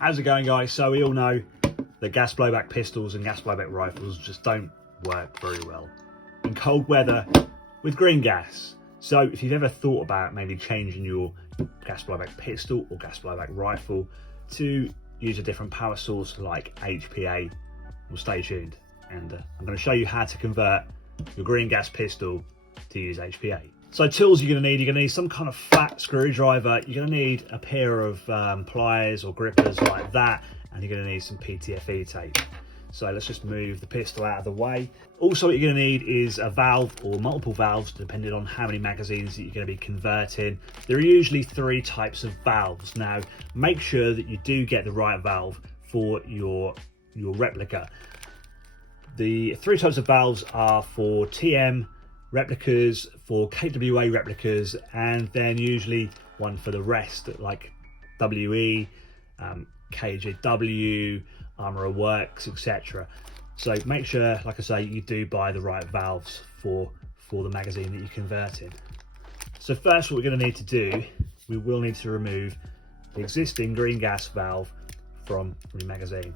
How's it going, guys? So we all know that gas blowback pistols and gas blowback rifles just don't work very well in cold weather with green gas. So if you've ever thought about maybe changing your gas blowback pistol or gas blowback rifle to use a different power source like HPA, well, stay tuned, and I'm going to show you how to convert your green gas pistol to use HPA. So tools you're going to need some kind of flat screwdriver, you're going to need a pair of pliers or grippers like that, and you're going to need some PTFE tape. So let's just move the pistol out of the way. Also what you're going to need is a valve or multiple valves, depending on how many magazines that you're going to be converting. There are usually 3 types of valves. Now make sure that you do get the right valve for your replica. The 3 types of valves are for TM replicas, for KWA replicas, and then usually one for the rest, like WE, KJW, Armourer Works, etc. So make sure, like I say, you do buy the right valves for the magazine that you're converting. So first, what we're going to need to do, we will need to remove the existing green gas valve from the magazine.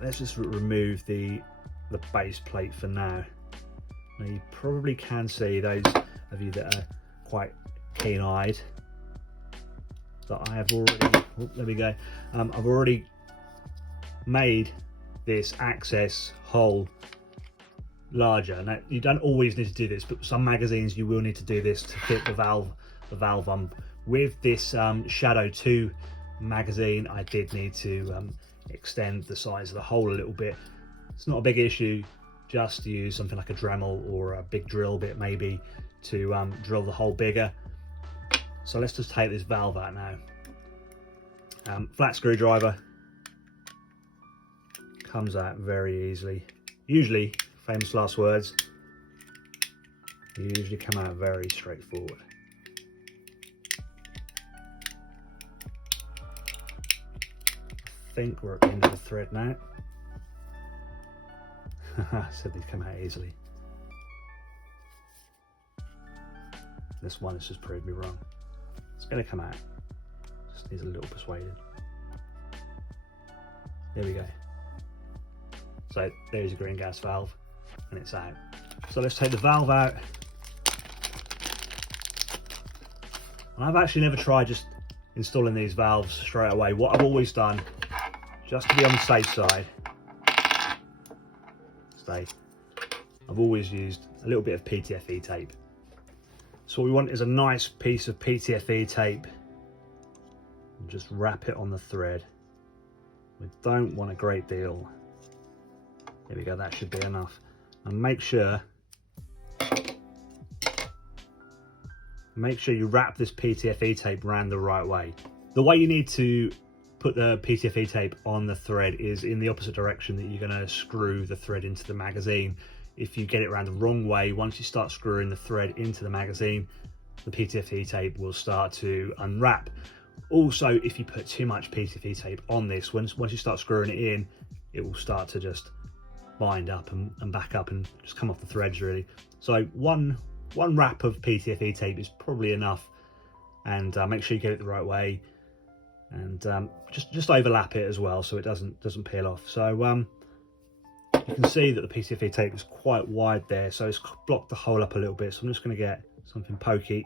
Let's just remove the base plate for now. Now you probably can see, those of you that are quite keen-eyed, that I have already, oh, there we go, I've already made this access hole larger. Now you don't always need to do this, but some magazines you will need to do this to fit the valve on. With this Shadow 2 magazine, I did need to extend the size of the hole a little bit. It's not a big issue, just to use something like a Dremel or a big drill bit maybe to drill the hole bigger. So let's just take this valve out now. Flat screwdriver, comes out very easily. Usually, famous last words, usually come out very straightforward. I think we're at the end of the thread now. I said they'd come out easily. This one has just proved me wrong. It's going to come out. Just needs a little persuaded. There we go. So there's your green gas valve, and it's out. So let's take the valve out. And I've actually never tried just installing these valves straight away. What I've always done, just to be on the safe side, I've always used a little bit of PTFE tape. So what we want is a nice piece of PTFE tape, and just wrap it on the thread. We don't want a great deal. There we go, that should be enough. And make sure you wrap this PTFE tape around the right way. The way you need to put the PTFE tape on the thread is in the opposite direction that you're going to screw the thread into the magazine. If you get it around the wrong way, once you start screwing the thread into the magazine, the PTFE tape will start to unwrap. Also, if you put too much PTFE tape on this, once you start screwing it in, it will start to just bind up and back up and just come off the threads really. So one wrap of PTFE tape is probably enough, and make sure you get it the right way, and just overlap it as well so it doesn't peel off. So you can see that the PTFE tape is quite wide there, so it's blocked the hole up a little bit. So I'm just going to get something pokey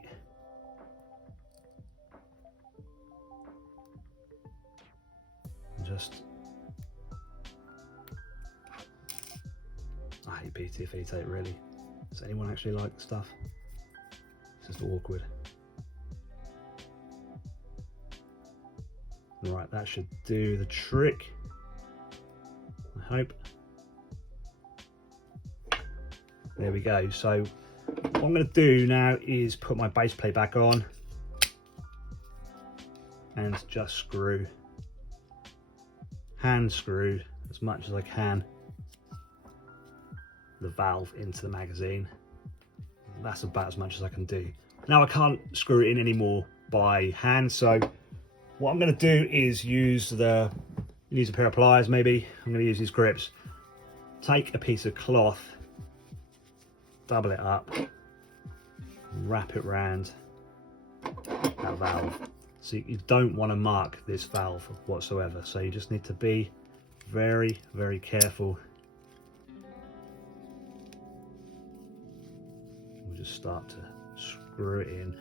and just, I hate PTFE tape really. Does anyone actually like the stuff? It's just awkward. Right, that should do the trick, I hope. There we go. So what I'm going to do now is put my base plate back on and just hand screw as much as I can the valve into the magazine. That's about as much as I can do. Now I can't screw it in anymore by hand, so what I'm going to do is use a pair of pliers maybe. I'm going to use these grips. Take a piece of cloth, double it up, wrap it around that valve, So you don't want to mark this valve whatsoever. So you just need to be very, very careful. We'll just start to screw it in.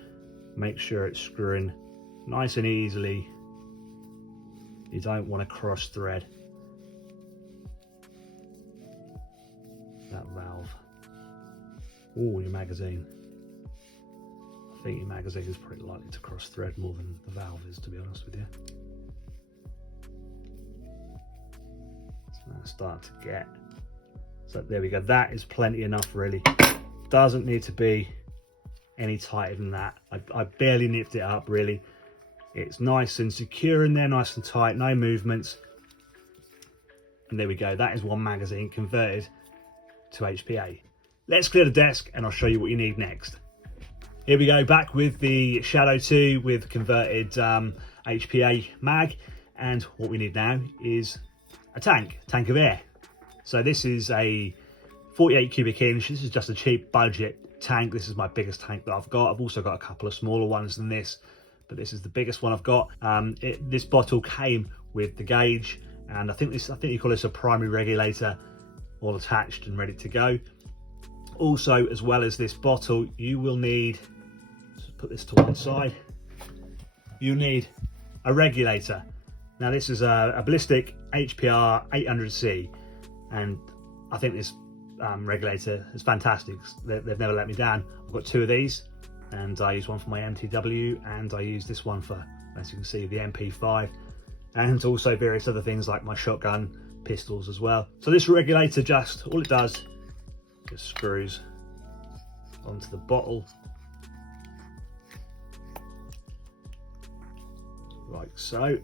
Make sure it's screwing nice and easily. You don't want to cross thread that valve. Oh, your magazine. I think your magazine is pretty likely to cross thread more than the valve is, to be honest with you. So now start to get, so there we go. That is plenty enough, really. Doesn't need to be any tighter than that. I barely nipped it up, really. It's nice and secure in there, nice and tight, no movements. And there we go. That is one magazine converted to HPA. Let's clear the desk and I'll show you what you need next. Here we go, back with the Shadow 2 with converted HPA mag. And what we need now is a tank of air. So this is a 48 cubic inch. This is just a cheap budget tank. This is my biggest tank that I've got. I've also got a couple of smaller ones than this, but this is the biggest one I've got. This bottle came with the gauge, and I think you call this a primary regulator, all attached and ready to go. Also, as well as this bottle, you will need, let's put this to one side, you need a regulator. Now this is a ballistic HPR 800C, and I think this regulator is fantastic. They've never let me down. I've got two of these, and I use one for my MTW, and I use this one for, as you can see, the MP5, and also various other things like my shotgun pistols as well. So this regulator, just all it does, just screws onto the bottle like so.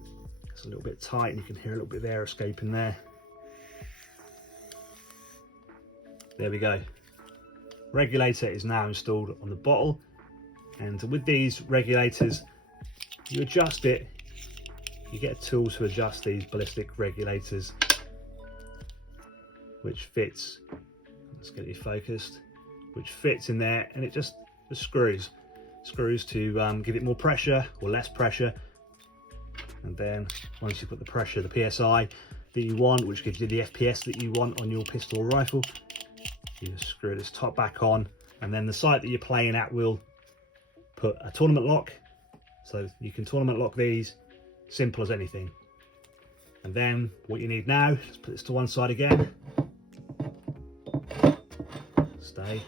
It's a little bit tight and you can hear a little bit of air escaping there. There we go. Regulator is now installed on the bottle, and with these regulators you adjust it. You get a tool to adjust these ballistic regulators, which fits, let's get you focused, which fits in there, and it just screws to give it more pressure or less pressure. And then once you put the pressure, the PSI that you want, which gives you the FPS that you want on your pistol or rifle, you just screw this top back on, and then the sight that you're playing at will put a tournament lock, so you can tournament lock these, simple as anything. And then what you need now, let's put this to one side again, stay,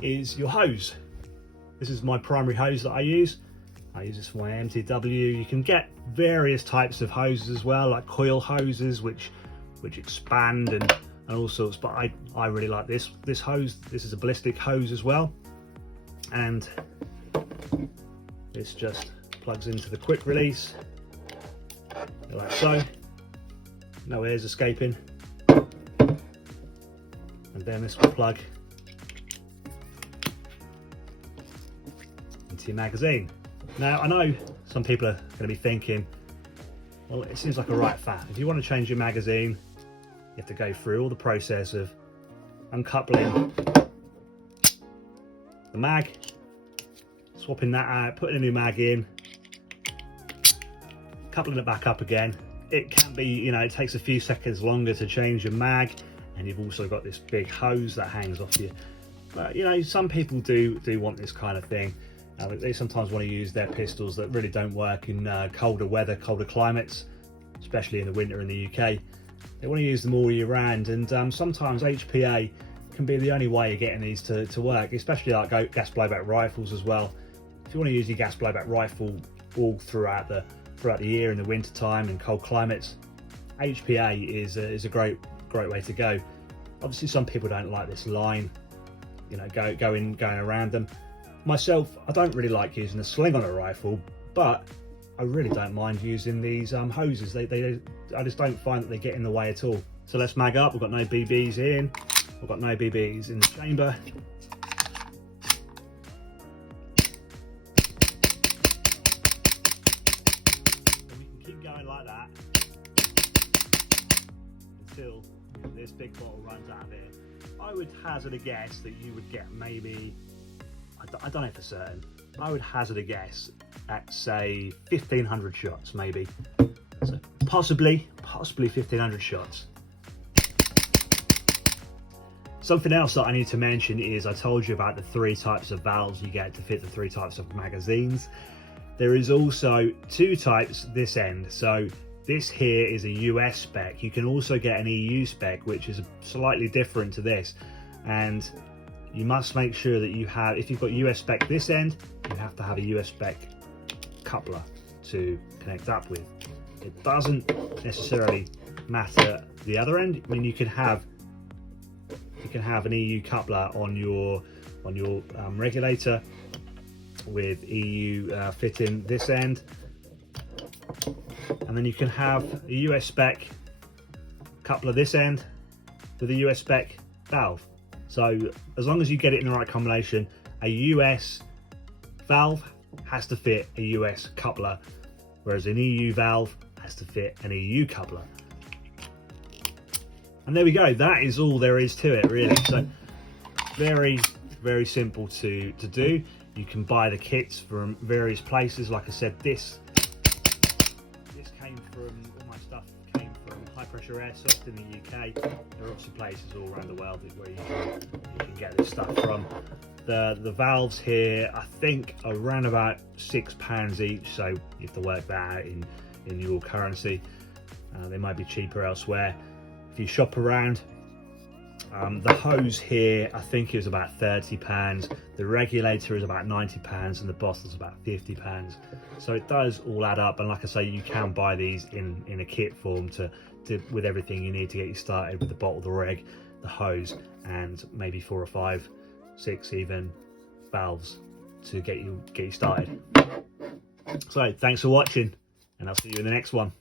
is your hose. This is my primary hose that I use. I use this for my MTW. You can get various types of hoses as well, like coil hoses, which expand and all sorts, but I really like this hose. This is a ballistic hose as well, and this just plugs into the quick release like so. No air's escaping, and then this will plug into your magazine. Now I know some people are going to be thinking, well, it seems like a right faff. If you want to change your magazine, you have to go through all the process of uncoupling the mag, swapping that out, putting a new mag in, coupling it back up again. It can be, you know, it takes a few seconds longer to change your mag, and you've also got this big hose that hangs off you. But you know, some people do want this kind of thing. They sometimes want to use their pistols that really don't work in colder weather, colder climates, especially in the winter in the UK. They want to use them all year round, and sometimes HPA can be the only way of getting these to work, especially like gas blowback rifles as well. If you want to use your gas blowback rifle all throughout the year in the winter time and cold climates, HPA is a great way to go. Obviously, some people don't like this line, you know, going around them. Myself, I don't really like using a sling on a rifle, but I really don't mind using these hoses. I just don't find that they get in the way at all. So let's mag up. We've got no BBs in. We've got no BBs in the chamber. And we can keep going like that until this big bottle runs out of here. I would hazard a guess that you would get maybe I don't know for certain. I would hazard a guess at say 1500 shots maybe. So possibly 1500 shots. Something else that I need to mention is I told you about the 3 types of valves you get to fit the 3 types of magazines. There is also 2 types this end. So this here is a US spec. You can also get an EU spec, which is slightly different to this. And you must make sure that you have, if you've got US spec this end, you have to have a US spec coupler to connect up with. It doesn't necessarily matter the other end. I mean, you can have an EU coupler on your regulator with EU fitting this end, and then you can have a US spec coupler this end with a US spec valve. So as long as you get it in the right combination, a US valve has to fit a US coupler, whereas an EU valve has to fit an EU coupler. And there we go, that is all there is to it really. So very, very simple to do. You can buy the kits from various places. Like I said, this came from, all my stuff came from High Pressure Airsoft in the UK. There are obviously places all around the world where you can get this stuff from. The valves here, I think, are around about £6 each, so you have to work that out in your currency. They might be cheaper elsewhere if you shop around. The hose here, I think it was about £30. The regulator is about £90, and the bottle's about £50. So it does all add up. And like I say, you can buy these in a kit form with everything you need to get you started with the bottle, the reg, the hose, and maybe 4 or 5, 6 even valves to get you started. So thanks for watching, and I'll see you in the next one.